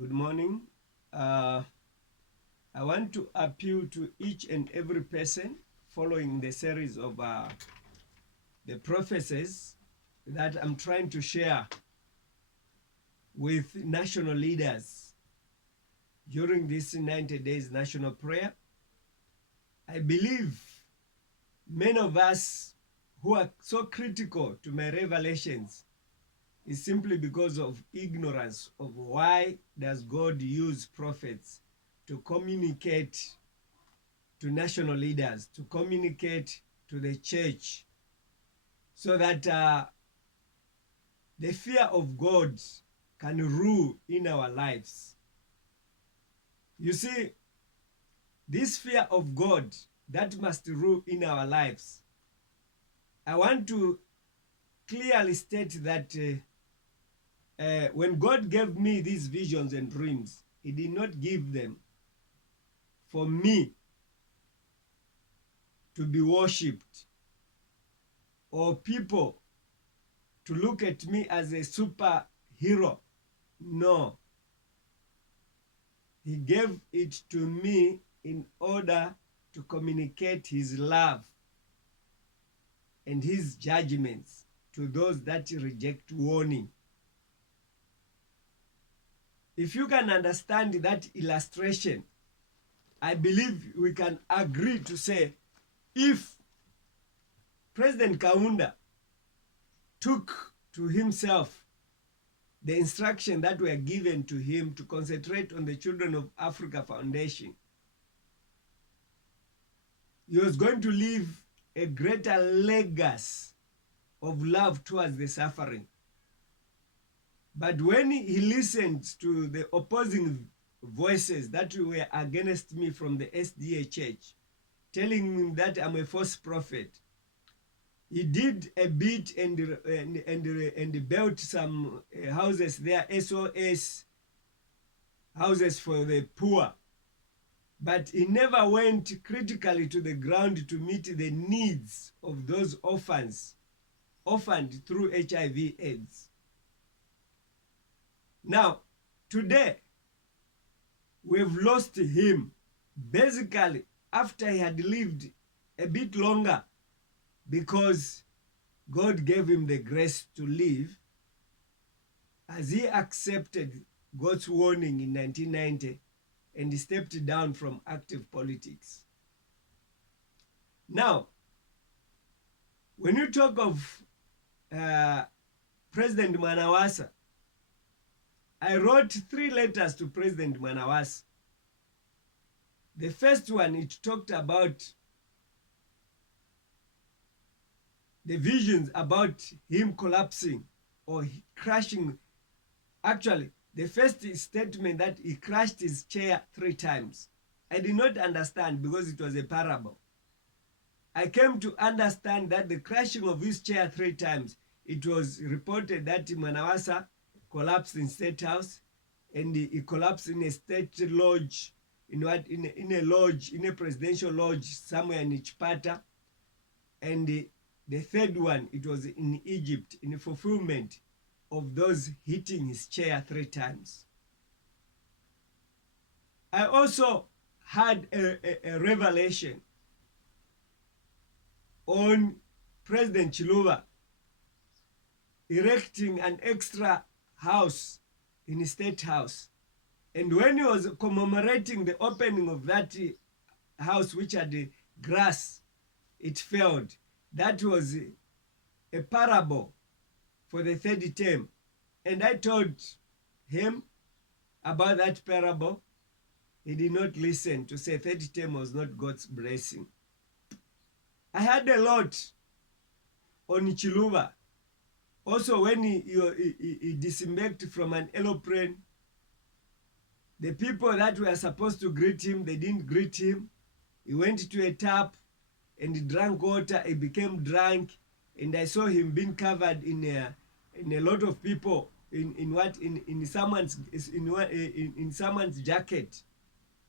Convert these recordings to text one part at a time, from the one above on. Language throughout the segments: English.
Good morning. Uh, I want to appeal to each and every person following the series of the prophecies that I'm trying to share with national leaders during this 90 days national prayer. I believe many of us who are so critical to my revelations is simply because of ignorance of why does God use prophets to communicate to national leaders, to communicate to the church, so that the fear of God can rule in our lives. You see, this fear of God that must rule in our lives, I want to clearly state that when God gave me these visions and dreams, He did not give them for me to be worshipped or people to look at me as a superhero. No. He gave it to me in order to communicate His love and His judgments to those that reject warning. If you can understand that illustration, I believe we can agree to say, if President Kaunda took to himself the instruction that were given to him to concentrate on the Children of Africa Foundation, he was going to leave a greater legacy of love towards the suffering. But when he listened to the opposing voices that were against me from the SDA church, telling him that I'm a false prophet, he did a bit and built some houses there, SOS houses for the poor. But he never went critically to the ground to meet the needs of those orphans, orphaned through HIV/AIDS. Now, today, we've lost him basically after he had lived a bit longer, because God gave him the grace to live as he accepted God's warning in 1990 and he stepped down from active politics. Now, when you talk of President Mwanawasa, I wrote 3 letters to President Mwanawasa. The first one, it talked about the visions about him collapsing or crashing. Actually, the first statement that he crashed his chair 3 times. I did not understand because it was a parable. I came to understand that the crashing of his chair 3 times, it was reported that Mwanawasa collapsed in State House, and he collapsed in a state lodge, in a lodge, in a presidential lodge somewhere in Chipata, and the third one, it was in Egypt, in fulfillment of those hitting his chair 3 times. I also had a revelation on President Chiluba erecting an extra house in his State House. And when he was commemorating the opening of that house, which had grass, it failed. That was a parable for the 3rd term. And I told him about that parable. He did not listen to say 3rd term was not God's blessing. I had a lot on Chiluba. Also, when he disembarked from an aeroplane, the people that were supposed to greet him, they didn't greet him. He went to a tap and he drank water. He became drunk, and I saw him being covered in a lot of people in someone's jacket,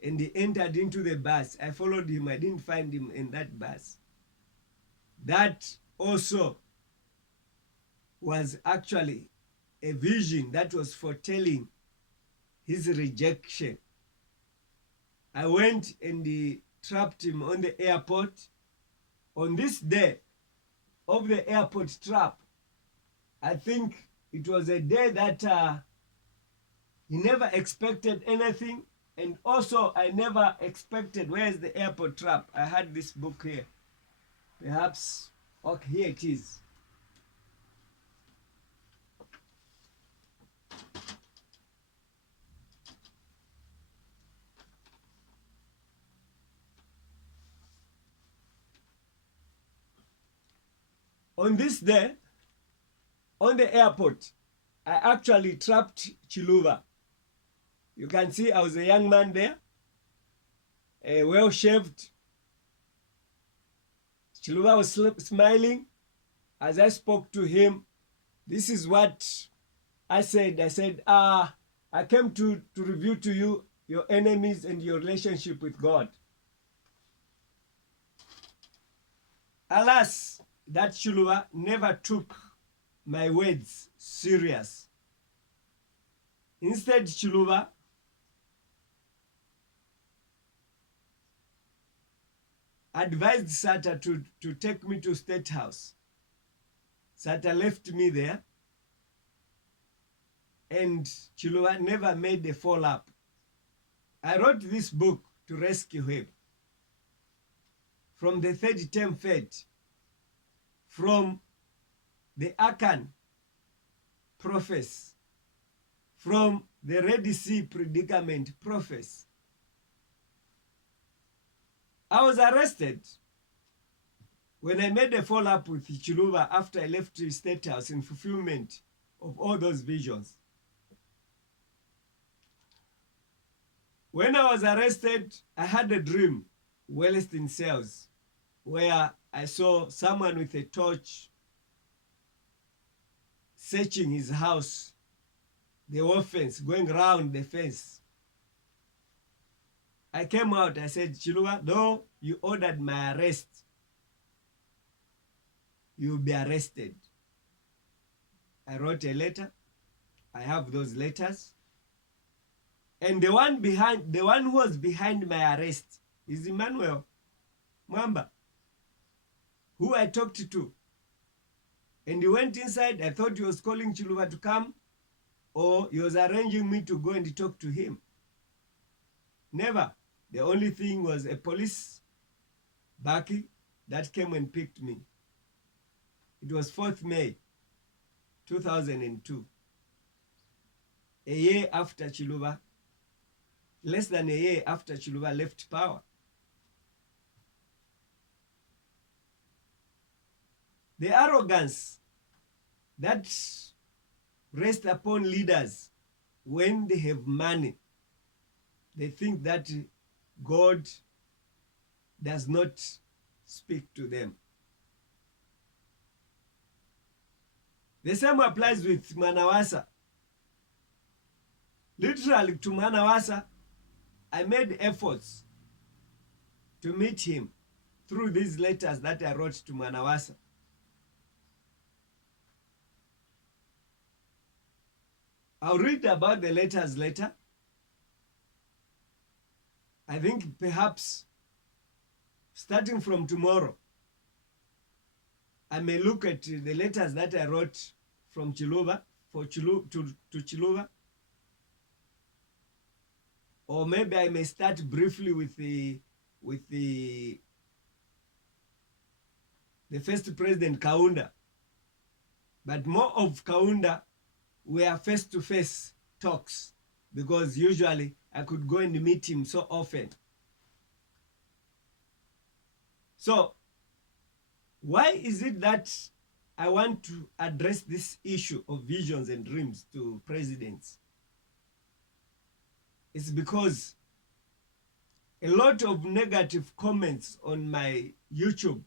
and he entered into the bus. I followed him. I didn't find him in that bus. That also was actually a vision that was foretelling his rejection. I went and trapped him on the airport. On this day of the airport trap, I think it was a day that he never expected anything. And also, I never expected, where's the airport trap? I had this book here. Perhaps, okay, here it is. On this day, on the airport, I actually trapped Chiluba. You can see I was a young man there, well-shaved. Chiluba was smiling as I spoke to him. This is what I said. I said, I came to review to you your enemies and your relationship with God. Alas, that Chiluba never took my words serious. Instead, Chiluba advised Sata to take me to State House. Sata left me there, and Chiluba never made a follow-up. I wrote this book to rescue him from the third term fate, from the Akan prophecy, from the Red Sea predicament prophecy. I was arrested when I made a follow-up with Chiluba after I left the State House in fulfillment of all those visions. When I was arrested, I had a dream, whilst in cells, where I saw someone with a torch searching his house, the wall fence, going around the fence. I came out, I said, Chiluba, though you ordered my arrest, you'll be arrested. I wrote a letter. I have those letters. And the one who was behind my arrest is Emmanuel Mwamba, who I talked to. And he went inside. I thought he was calling Chiluba to come, or he was arranging me to go and talk to him. Never. The only thing was a police baki that came and picked me. It was 4th May, 2002. A year after Chiluba, less than a year after Chiluba left power. The arrogance that rests upon leaders when they have money, they think that God does not speak to them. The same applies with Manawasa. Literally, to Manawasa, I made efforts to meet him through these letters that I wrote to Manawasa. I'll read about the letters later. I think perhaps starting from tomorrow, I may look at the letters that I wrote from Chiluba to Chiluba. Or maybe I may start briefly with the first president, Kaunda. But more of Kaunda were face-to-face talks, because usually I could go and meet him so often. So, why is it that I want to address this issue of visions and dreams to presidents? It's because a lot of negative comments on my YouTube,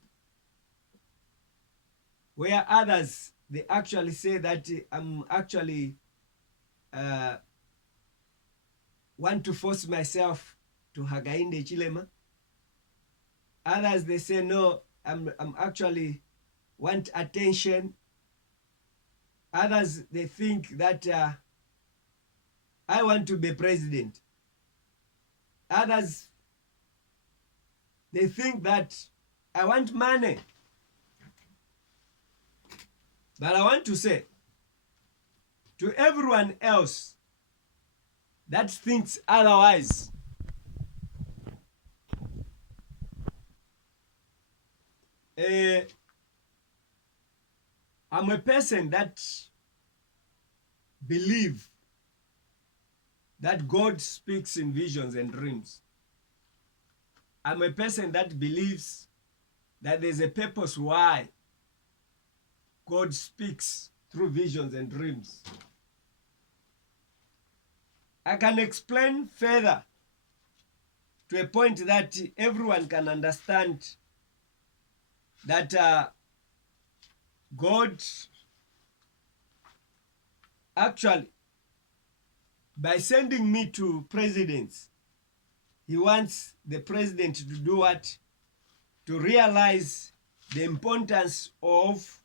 where others, they actually say that I'm actually want to force myself to Hakainde Hichilema. Others, they say, no, I'm actually want attention. Others, they think that I want to be president. Others, they think that I want money. But I want to say to everyone else that thinks otherwise, I'm a person that believe that God speaks in visions and dreams. I'm a person that believes that there's a purpose why God speaks through visions and dreams. I can explain further to a point that everyone can understand that God actually, by sending me to presidents, he wants the president to do what? To realize the importance of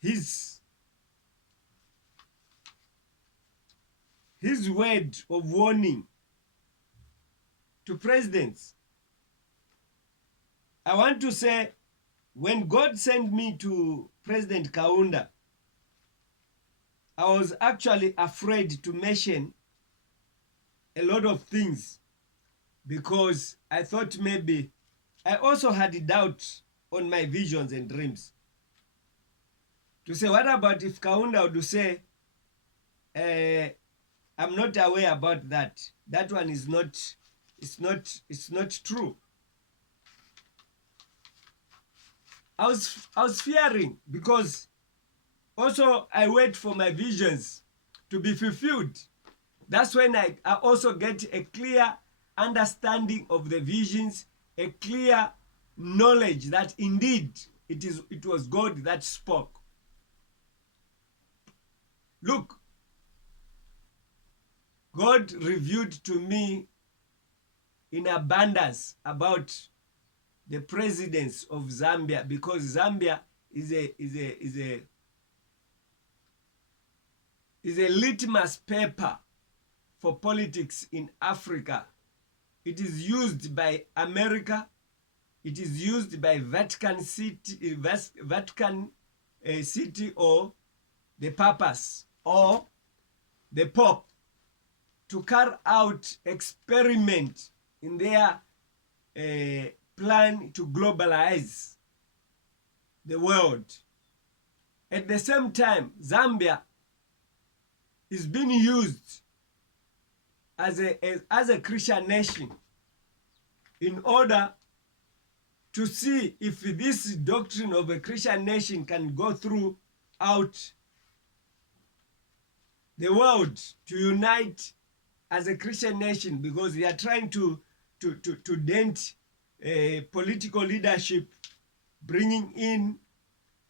his word of warning to presidents. I want to say, when God sent me to President Kaunda, I was actually afraid to mention a lot of things because I thought maybe I also had a doubt on my visions and dreams. To say, what about if Kaunda would say, I'm not aware about that. That one is not, it's not true. I was fearing because also I wait for my visions to be fulfilled. That's when I also get a clear understanding of the visions, a clear knowledge that indeed it was God that spoke. Look, God revealed to me in abundance about the presidents of Zambia, because Zambia is a litmus paper for politics in Africa. It is used by America. It is used by Vatican City, City, or the Papas or the Pope to carry out experiment in their plan to globalize the world. At the same time, Zambia is being used as a Christian nation in order to see if this doctrine of a Christian nation can go throughout the world, to unite as a Christian nation, because they are trying to dent political leadership, bringing in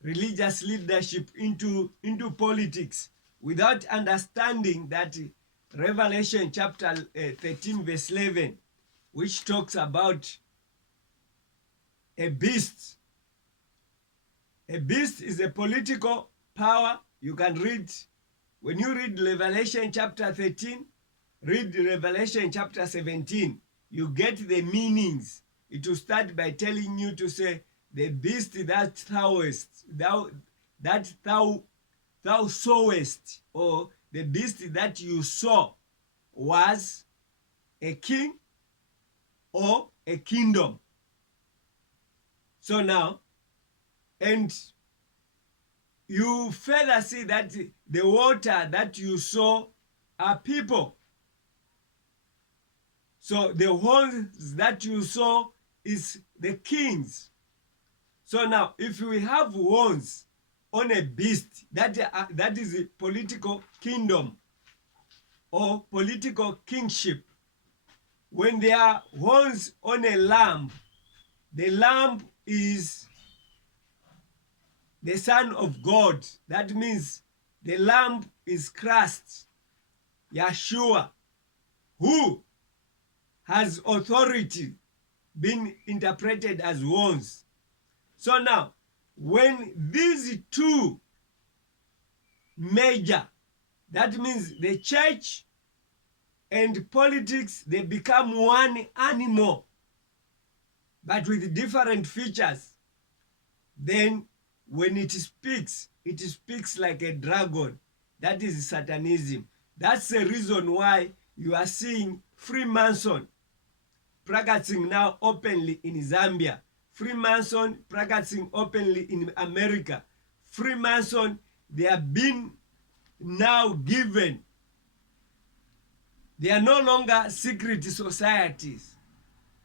religious leadership into politics, without understanding that Revelation chapter 13 verse 11, which talks about a beast. A beast is a political power. You can read, when you read Revelation chapter 13, read Revelation chapter 17, you get the meanings. It will start by telling you to say, the beast that thou sawest, or the beast that you saw, was a king or a kingdom. So now, and you further see that the water that you saw are people. So the horns that you saw is the kings. So now, if we have horns on a beast, that is a political kingdom or political kingship. When there are horns on a lamb, the lamb is the Son of God. That means the lamb is Christ, Yeshua, who has authority, been interpreted as horns. So now, when these two major, That means the church and politics, they become one animal, but with different features. Then when it speaks like a dragon. That is Satanism. That's the reason why you are seeing Freemason practicing now openly in Zambia. Freemason practicing openly in America. Freemason, they are being now given. They are no longer secret societies.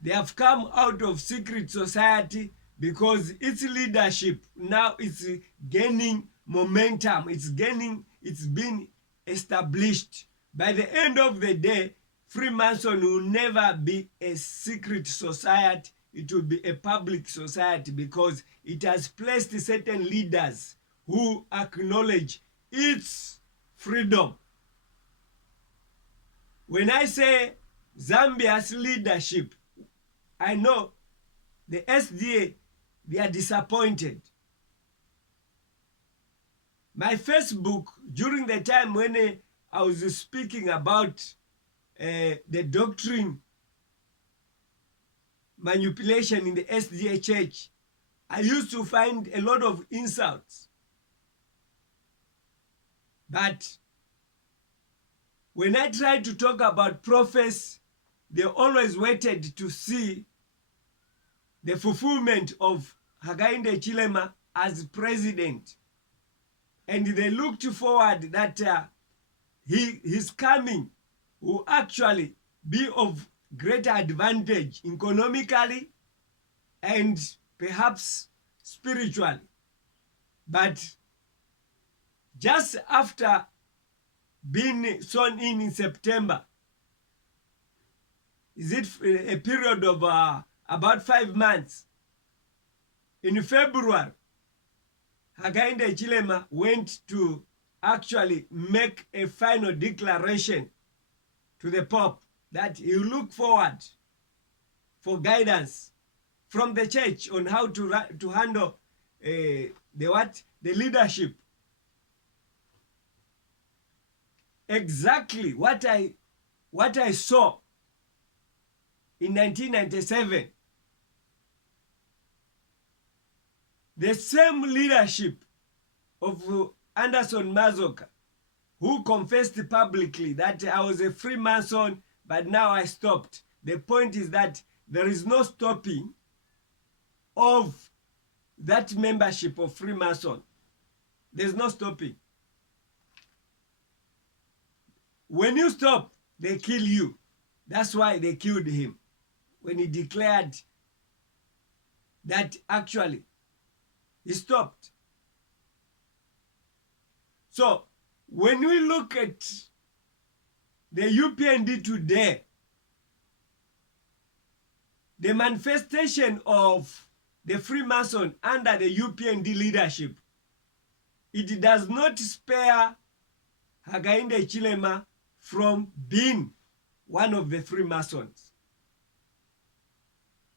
They have come out of secret society because its leadership now is gaining momentum. It's been established. By the end of the day, Freemason will never be a secret society. It will be a public society because it has placed certain leaders who acknowledge its freedom. When I say Zambia's leadership, I know the SDA, they are disappointed. My Facebook, during the time when I was speaking about the doctrine manipulation in the SDA church, I used to find a lot of insults. But when I tried to talk about prophets, they always waited to see the fulfillment of Hakainde Hichilema as president. And they looked forward that his coming will actually be of greater advantage economically and perhaps spiritually. But just after being sworn in September, is it a period of about 5 months? In February, Hakainde Hichilema went to actually make a final declaration to the Pope that he will look forward for guidance from the church on how to handle the leadership. Exactly what I saw in 1997. The same leadership of Anderson Mazoka, who confessed publicly that I was a Freemason, but now I stopped. The point is that there is no stopping of that membership of Freemason. There's no stopping. When you stop, they kill you. That's why they killed him, when he declared that actually he stopped. So when we look at the UPND today, the manifestation of the Freemason under the UPND leadership, it does not spare Hakainde Hichilema from being one of the Freemasons.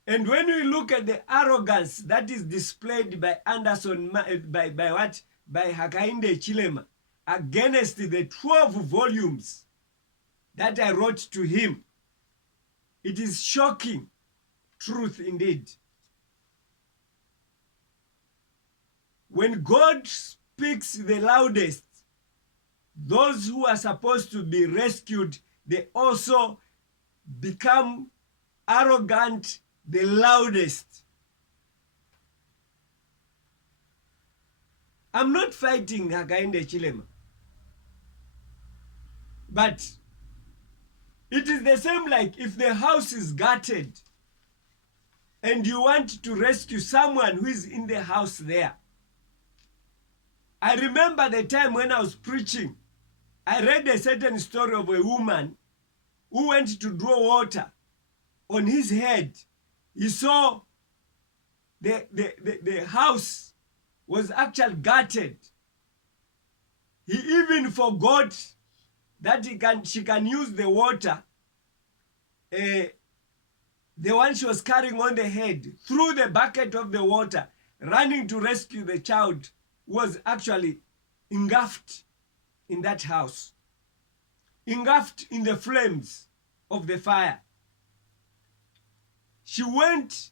And when we look at the arrogance that is displayed by by Hakainde Hichilema against the 12 volumes that I wrote to him, it is shocking truth indeed. When God speaks the loudest, those who are supposed to be rescued, they also become arrogant the loudest. I'm not fighting Hakainde Hichilema, but it is the same like if the house is gutted and you want to rescue someone who is in the house there. I remember the time when I was preaching, I read a certain story of a woman who went to draw water on his head. He saw the house was actually gutted. He even forgot that she can use the water, the one she was carrying on the head, through the bucket of the water, running to rescue the child who was actually engulfed in that house. engulfed in the flames of the fire. She went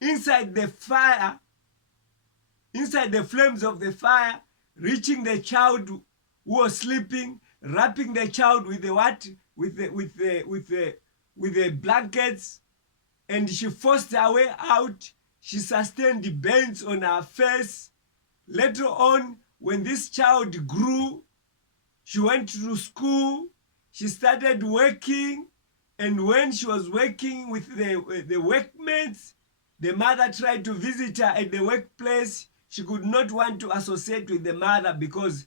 inside the fire, inside the flames of the fire, reaching the child who was sleeping, wrapping the child with the what? With the blankets, and she forced her way out. She sustained burns on her face. Later on, when this child grew, she went to school, she started working, and when she was working with the workmates, the mother tried to visit her at the workplace. She could not want to associate with the mother because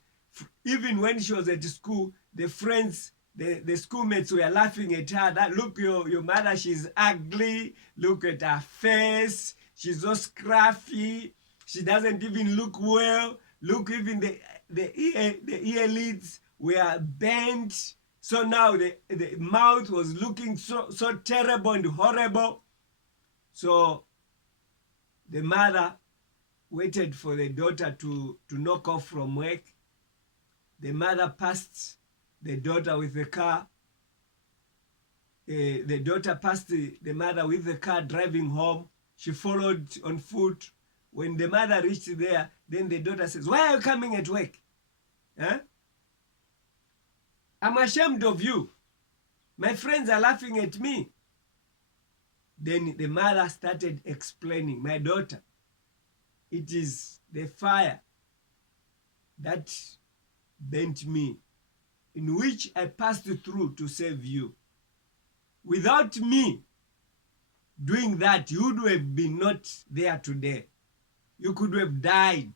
even when she was at school, the friends, the schoolmates were laughing at her. That, look, your mother, she's ugly. Look at her face. She's so scruffy. She doesn't even look well. Look, even the earlids were bent. So now the mouth was looking so terrible and horrible. So the mother waited for the daughter to knock off from work. The mother passed the daughter with the car. The daughter passed the mother with the car driving home. She followed on foot. When the mother reached there, then the daughter says, "Why are you coming at work? Huh? I'm ashamed of you. My friends are laughing at me." Then the mother started explaining, "My daughter, it is the fire that burnt me, in which I passed through to save you. Without me doing that, you would have been not there today. You could have died.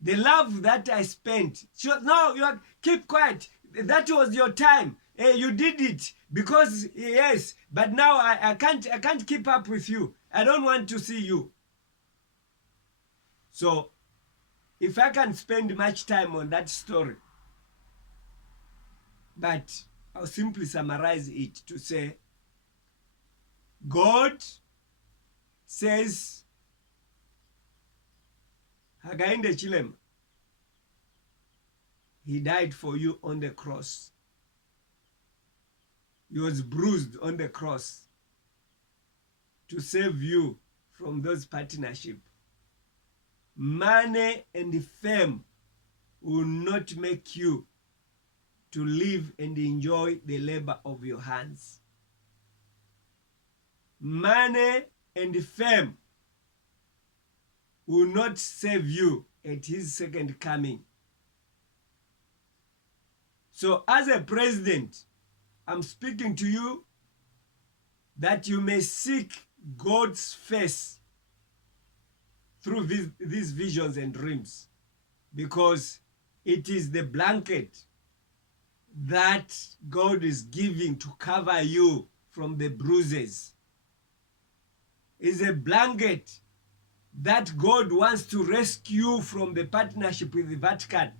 The love that I spent." She was, "No, keep quiet. That was your time. You did it because, yes, but now I can't keep up with you. I don't want to see you." So if I can spend much time on that story, but I'll simply summarize it to say, God says, Hakainde Chilema, he died for you on the cross. He was bruised on the cross to save you from those partnership. Money and fame will not make you to live and enjoy the labor of your hands. Money and fame will not save you at his second coming. So as a president, I'm speaking to you that you may seek God's face through these visions and dreams, because it is the blanket that God is giving to cover you from the bruises. It's a blanket that God wants to rescue you from the partnership with the Vatican.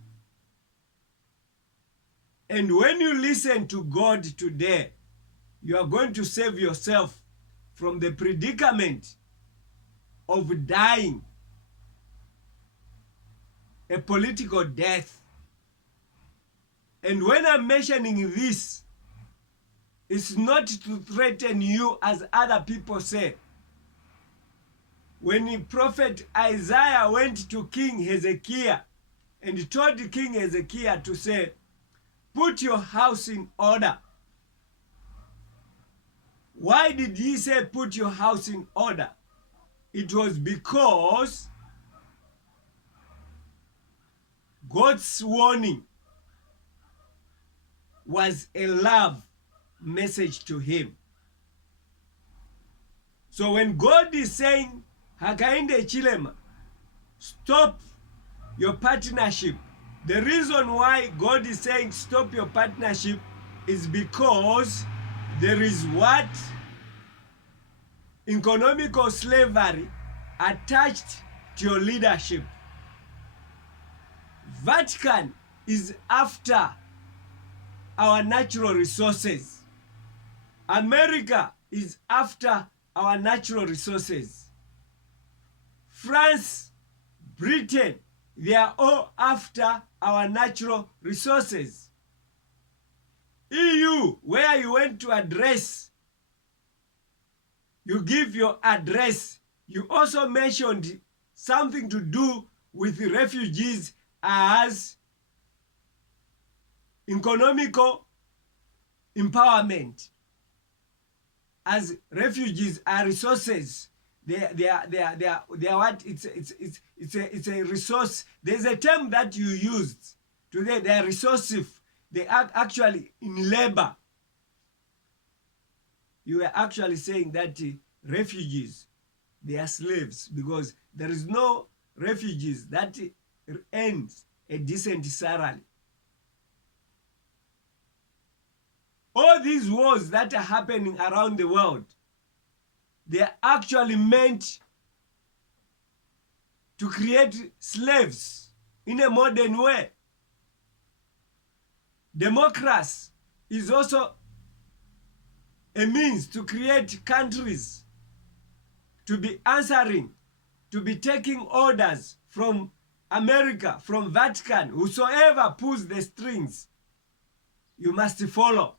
And when you listen to God today, you are going to save yourself from the predicament of dying a political death. And when I'm mentioning this, it's not to threaten you as other people say. When prophet Isaiah went to King Hezekiah and told King Hezekiah to say, "Put your house in order." Why did he say put your house in order? It was because God's warning was a love message to him. So when God is saying, Hakainde Chilema, stop your partnership, the reason why God is saying stop your partnership is because there is what? Economical slavery attached to your leadership. Vatican is after our natural resources. America is after our natural resources. France, Britain, They are all after our natural resources. EU, where you went to address, you give your address. You also mentioned something to do with refugees as economical empowerment. As refugees are resources. They are what? It's a resource. There's a term that you used today. They are resourceful. They are actually in labor. You are actually saying that refugees, they are slaves, because there is no refugees that earns a decent salary. All these wars that are happening around the world, they are actually meant to create slaves in a modern way. Democracy is also a means to create countries to be answering, to be taking orders from America, from Vatican. Whosoever pulls the strings, you must follow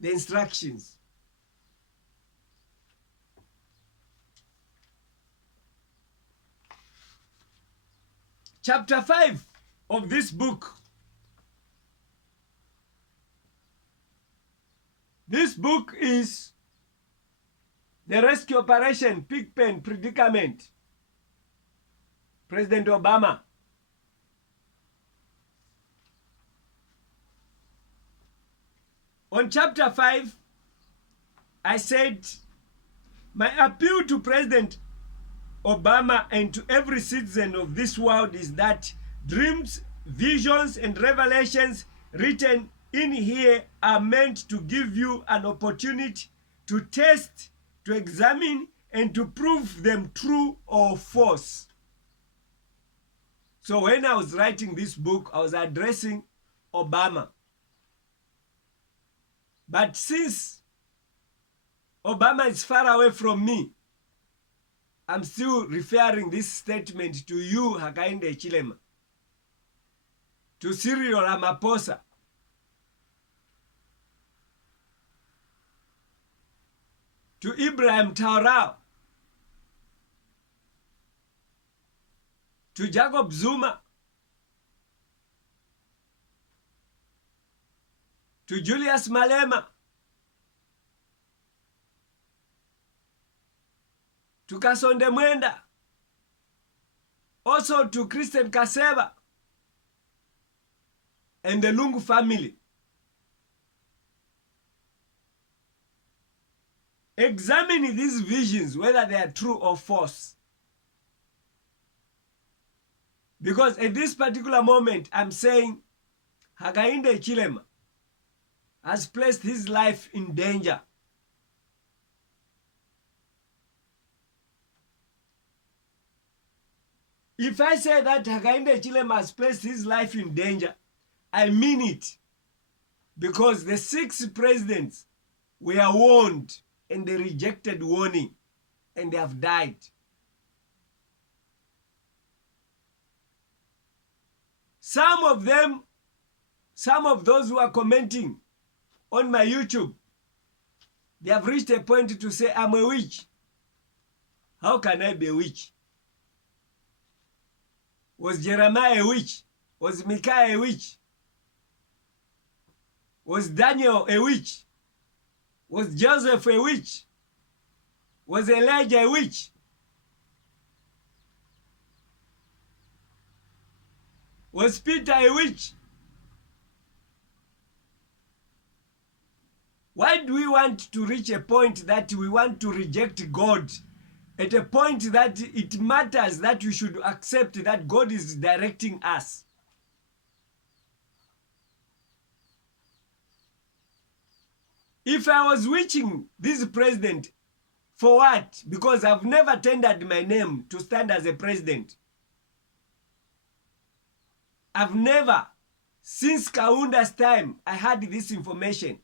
the instructions. Chapter 5 of this book. This book is the Rescue Operation Pigpen Predicament. President Obama. On chapter 5, I said, my appeal to President Obama and to every citizen of this world is that dreams, visions, and revelations written in here are meant to give you an opportunity to test, to examine, and to prove them true or false. So when I was writing this book, I was addressing Obama. But since Obama is far away from me, I'm still referring this statement to you, Hakainde Hichilema, to Cyril Ramaphosa, to Ibrahim Traoré, to Jacob Zuma, to Julius Malema, to Kasonde Mwenda, also to Christian Kaseba and the Lungu family. Examine these visions, whether they are true or false. Because at this particular moment, I'm saying Hakainde Hichilema has placed his life in danger. If I say that Hakainde Hichilema has placed his life in danger, I mean it. Because the 6 presidents were warned and they rejected warning and they have died. Some of those who are commenting on my YouTube, they have reached a point to say, I'm a witch. How can I be a witch? Was Jeremiah a witch? Was Micaiah a witch? Was Daniel a witch? Was Joseph a witch? Was Elijah a witch? Was Peter a witch? Why do we want to reach a point that we want to reject God? At a point that it matters that we should accept that God is directing us. If I was witching this president, for what? Because I've never tendered my name to stand as a president. I've never, since Kaunda's time, I had this information.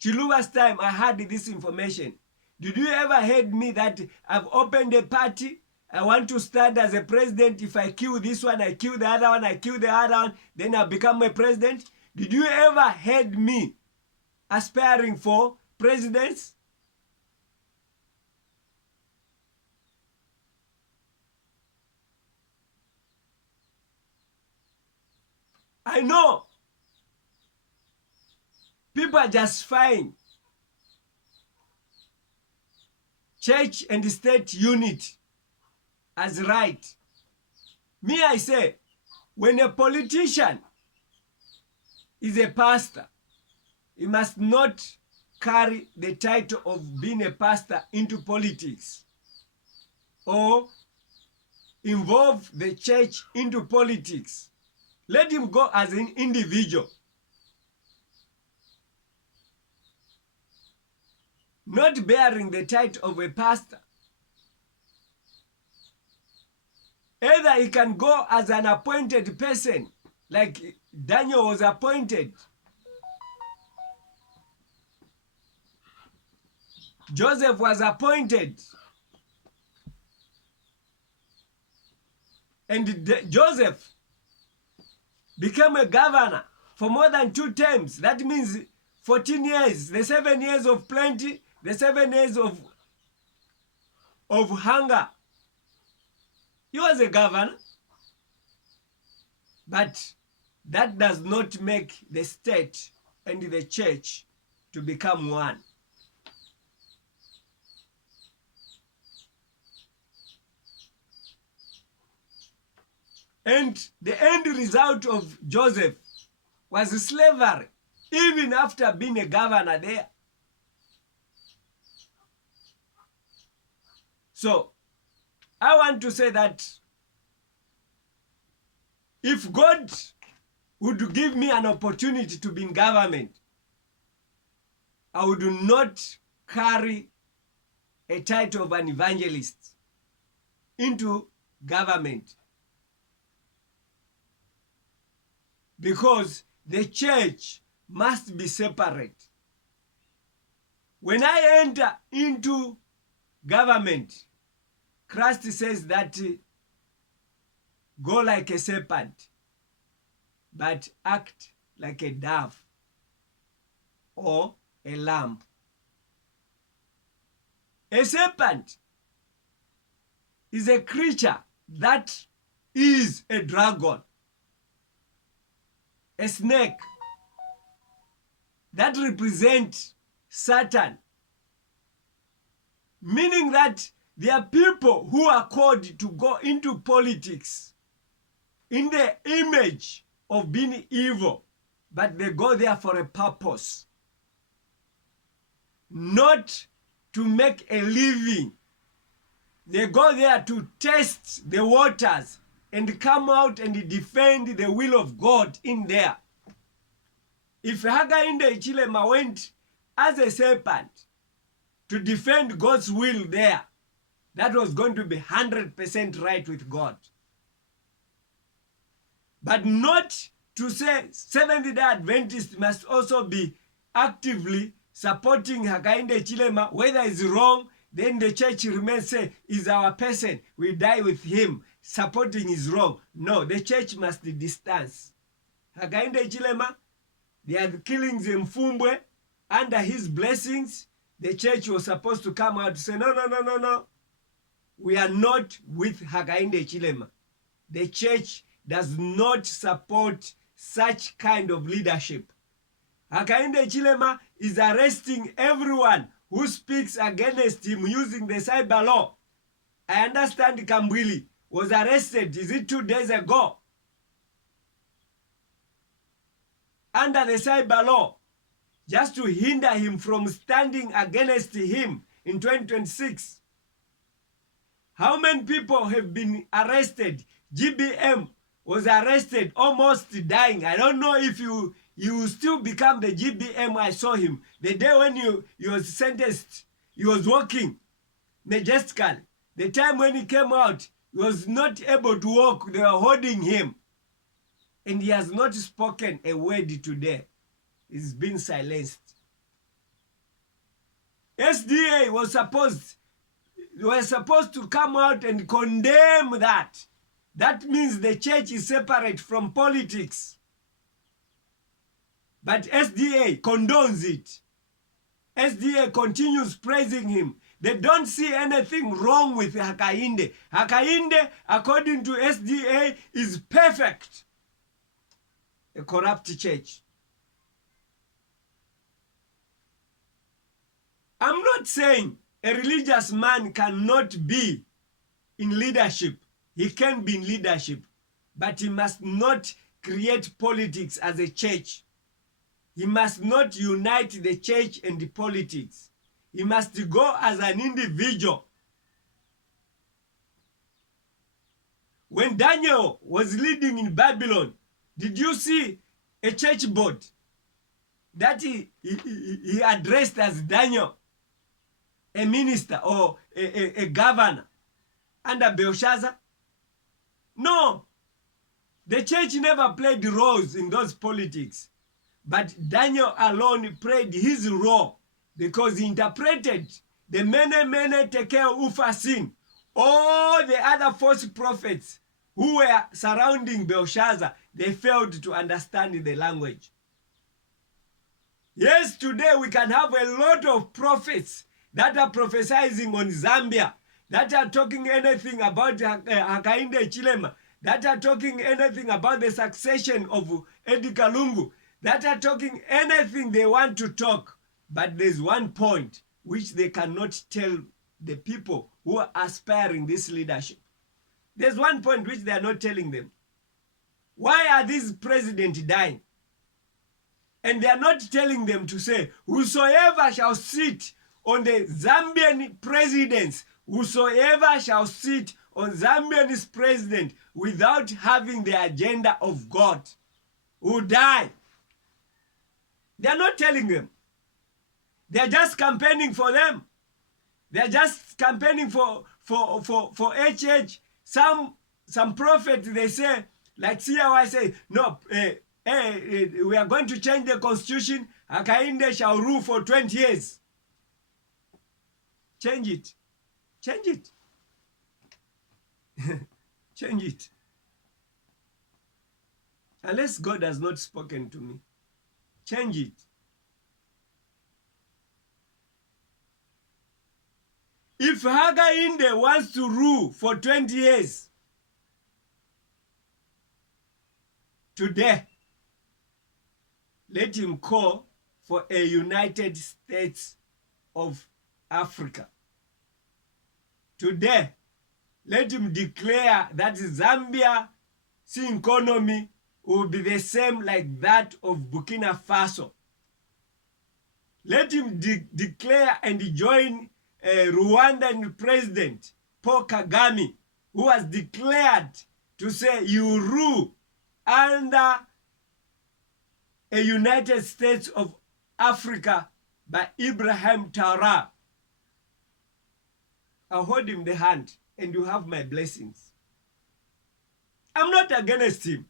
Chiluba's time, I had this information. Did you ever heard me that I've opened a party, I want to stand as a president. If I kill this one, I kill the other one, I kill the other one, then I'll become a president. Did you ever heard me aspiring for presidents? I know people are justifying church and state unity as right. Me, I say, when a politician is a pastor, he must not carry the title of being a pastor into politics or involve the church into politics. Let him go as an individual, not bearing the title of a pastor. Either he can go as an appointed person, like Daniel was appointed. Joseph was appointed. And Joseph became a governor for more than 2 terms. That means 14 years, the 7 years of plenty, the 7 years of hunger. He was a governor, but that does not make the state and the church to become one. And the end result of Joseph was slavery, even after being a governor there. So, I want to say that if God would give me an opportunity to be in government, I would not carry a title of an evangelist into government, because the church must be separate. When I enter into government, Christ says that go like a serpent, but act like a dove or a lamb. A serpent is a creature that is a dragon, a snake that represents Satan, meaning that there are people who are called to go into politics in the image of being evil, but they go there for a purpose, not to make a living. They go there to test the waters and come out and defend the will of God in there. If Hakainde Hichilema went as a serpent to defend God's will there, that was going to be 100% right with God. But not to say Seventh-day Adventists must also be actively supporting Hakainde Hichilema. Whether it's wrong, then the church remains, say, is our person, we die with him. Supporting is wrong. No, the church must distance. Hakainde Hichilema, they are killing Mfumbwe under his blessings. The church was supposed to come out to say, no, no, no, no, no. We are not with Hakainde Hichilema. The church does not support such kind of leadership. Hakainde Hichilema is arresting everyone who speaks against him using the cyber law. I understand Kambwili was arrested, is it 2 days ago, under the cyber law, just to hinder him from standing against him in 2026. How many people have been arrested? GBM was arrested, almost dying. I don't know if you still become the GBM. I saw him the day when he was sentenced. He was walking majestically. The time when he came out, he was not able to walk. They were holding him. And he has not spoken a word today. He's been silenced. SDA was supposed, were supposed to come out and condemn that. That means the church is separate from politics. But SDA condones it. SDA continues praising him. They don't see anything wrong with Hakainde. Hakainde, according to SDA, is perfect. A corrupt church. I'm not saying a religious man cannot be in leadership. He can be in leadership, but he must not create politics as a church. He must not unite the church and the politics. He must go as an individual. When Daniel was leading in Babylon, did you see a church board that he addressed as Daniel, a minister or a governor under Belshazzar? No. The church never played roles in those politics. But Daniel alone played his role because he interpreted the mene tekel ufasin. All the other false prophets who were surrounding Belshazzar, they failed to understand the language. Yes, today we can have a lot of prophets that are prophesying on Zambia, that are talking anything about Hakainde Chilema, that are talking anything about the succession of Eddie Kalungu, that are talking anything they want to talk. But there's one point which they cannot tell the people who are aspiring this leadership. There's one point which they are not telling them. Why are these presidents dying? And they are not telling them to say, whosoever shall sit on the Zambian presidents, whosoever shall sit on Zambian's president without having the agenda of God will die. They are not telling them. They are just campaigning for them. They are just campaigning for HH. Some prophets, they say, like CRY say, no, we are going to change the constitution. Hakainde shall rule for 20 years. Change it. Change it. Change it. Unless God has not spoken to me. Change it. If Hakainde wants to rule for 20 years, today, let him call for a United States of Africa. Today, let him declare that Zambia's economy will be the same like that of Burkina Faso. Let him declare and join Rwandan President Paul Kagame, who has declared to say you rule under a United States of Africa by Ibrahim Traoré. I'll hold him the hand and you have my blessings. I'm not against him.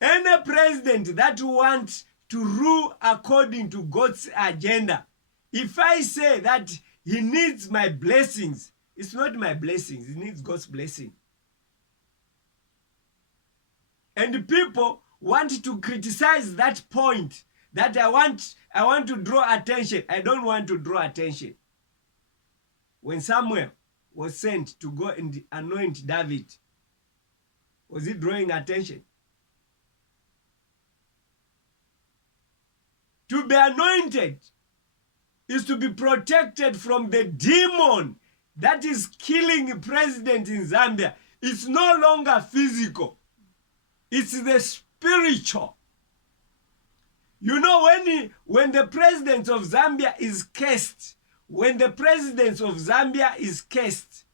Any president that wants to rule according to God's agenda, if I say that he needs my blessings, it's not my blessings, he needs God's blessing. And people want to criticize that point, that I want to draw attention. I don't want to draw attention. When Samuel was sent to go and anoint David, was he drawing attention? To be anointed is to be protected from the demon that is killing the president in Zambia. It's no longer physical. It's the spiritual. You know, when the president of Zambia is cursed, when the president of Zambia is cursed,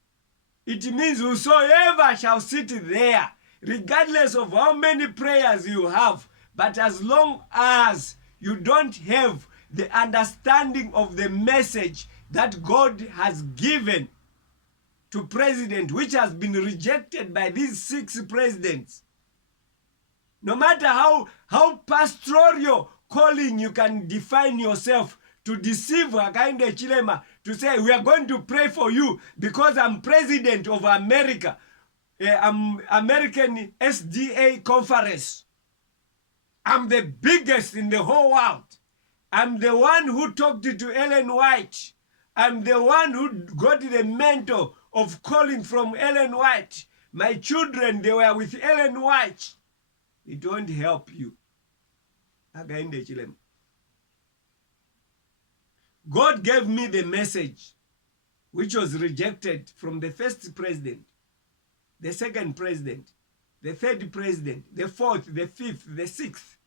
it means whosoever shall sit there, regardless of how many prayers you have, but as long as you don't have the understanding of the message that God has given to president, which has been rejected by these 6 presidents. No matter how pastoral calling you can define yourself to deceive Hakainde Chilema, to say, we are going to pray for you because I'm president of America, American SDA conference. I'm the biggest in the whole world. I'm the one who talked to Ellen White. I'm the one who got the mentor of calling from Ellen White. My children, they were with Ellen White. It won't help you. God gave me the message, which was rejected from the first president, the second president, the third president, the fourth, the fifth, the sixth.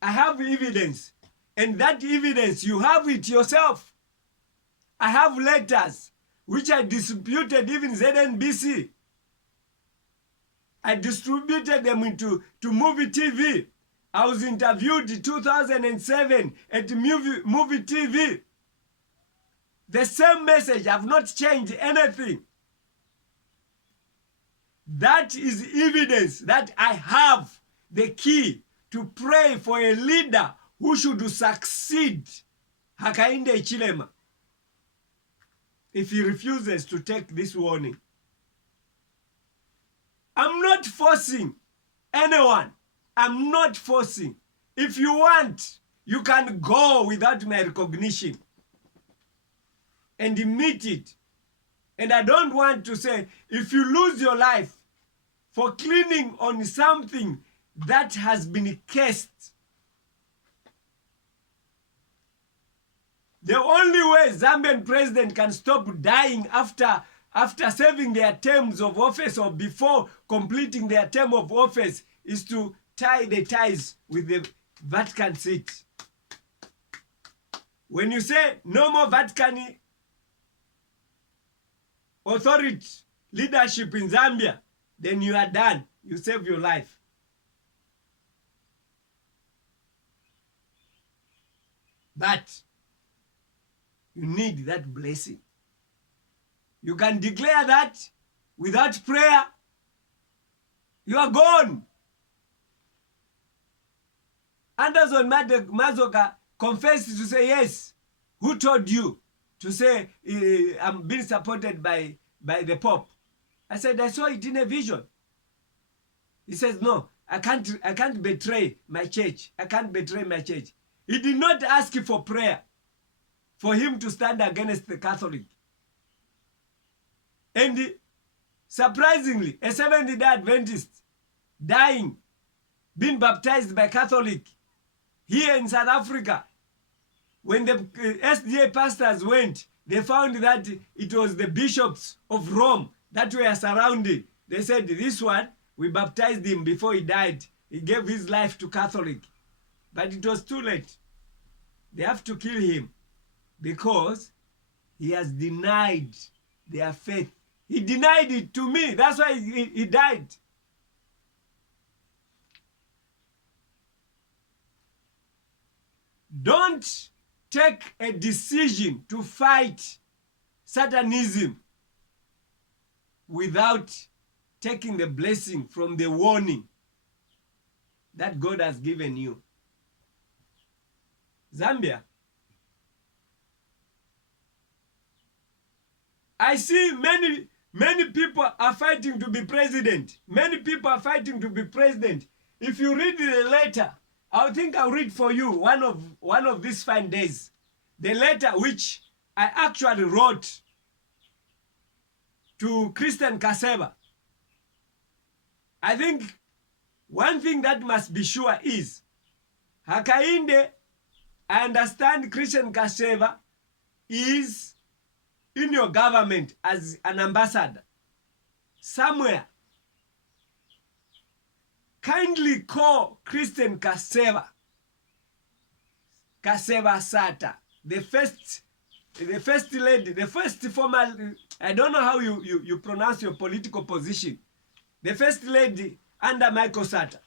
I have evidence, and that evidence, you have it yourself. I have letters, which I distributed even ZNBC. I distributed them to movie TV. I was interviewed in 2007 at movie TV. The same message, I've not changed anything. That is evidence that I have the key to pray for a leader who should succeed Hakainde Hichilema if he refuses to take this warning. I'm not forcing anyone. I'm not forcing. If you want, you can go without my recognition and meet it. And I don't want to say, if you lose your life for cleaning on something that has been cursed, the only way Zambian president can stop dying after serving their terms of office or before completing their term of office is to tie the ties with the Vatican seat. When you say no more Vatican authority leadership in Zambia, then you are done. You save your life. But you need that blessing. You can declare that without prayer, you are gone. Anderson Mazoka confessed to say, yes, who told you to say I'm being supported by the Pope? I said, I saw it in a vision. He says, no, I can't betray my church. I can't betray my church. He did not ask for prayer for him to stand against the Catholic. And surprisingly, a Seventh-day Adventist dying, being baptized by Catholic here in South Africa. When the SDA pastors went, they found that it was the bishops of Rome that were surrounded. They said, this one, we baptized him before he died. He gave his life to Catholic. But it was too late. They have to kill him because he has denied their faith. He denied it to me. That's why he died. Don't take a decision to fight Satanism without taking the blessing from the warning that God has given you. Zambia. I see many people are fighting to be president. Many people are fighting to be president. If you read the letter, I think I'll read for you one of these fine days. The letter which I actually wrote to Christian Kaseba. I think one thing that must be sure is Hakainde, I understand Christian Kaseba is in your government as an ambassador somewhere. Kindly call Christian Kaseba Sata, the first lady, the first formal, I don't know how you pronounce your political position, the first lady under Michael Sata.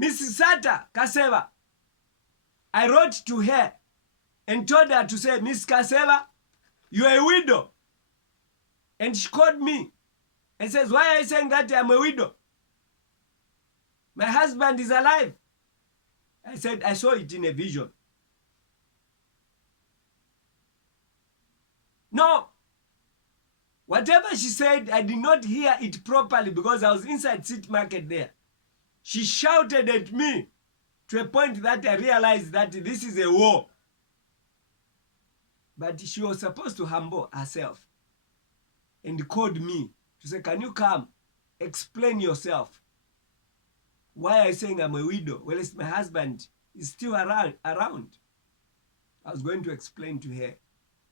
Mrs. Sata Kaseba, I wrote to her and told her to say, Miss Kaseba, you are a widow. And she called me and says, why are you saying that I'm a widow? My husband is alive. I said, I saw it in a vision. No. Whatever she said, I did not hear it properly because I was inside City Market there. She shouted at me to a point that I realized that this is a war. But she was supposed to humble herself and called me to say, can you come? Explain yourself. Why are you saying I'm a widow? Well, it's my husband is still around. I was going to explain to her.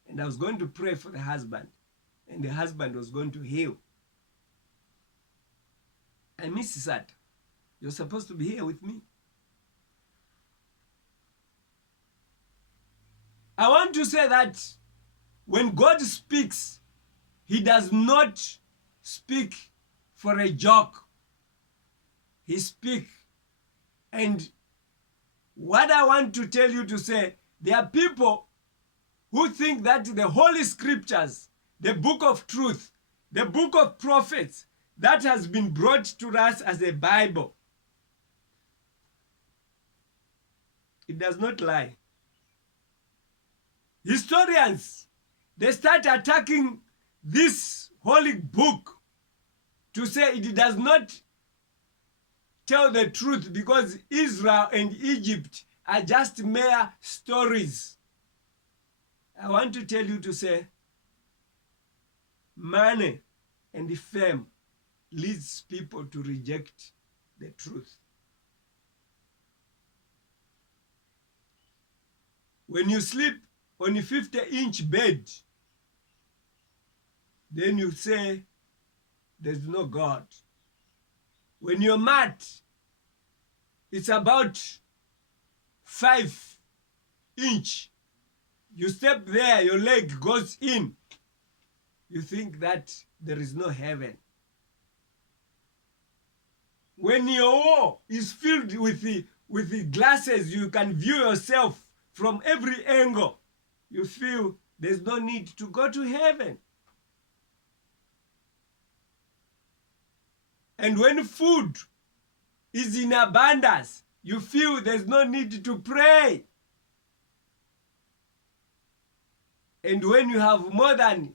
And I was going to pray for the husband. And the husband was going to heal. I miss that. You're supposed to be here with me. I want to say that when God speaks, he does not speak for a joke. He speaks. And what I want to tell you to say, there are people who think that the Holy Scriptures, the book of truth, the book of prophets, that has been brought to us as a Bible, it does not lie. Historians, they start attacking this holy book to say it does not tell the truth because Israel and Egypt are just mere stories. I want to tell you to say, money and fame leads people to reject the truth. When you sleep on a 50-inch bed, then you say, there's no God. When your mat is about 5 inch, you step there, your leg goes in, you think that there is no heaven. When your wall is filled with the glasses, you can view yourself from every angle, you feel there's no need to go to heaven. And when food is in abundance, you feel there's no need to pray. And when you have more than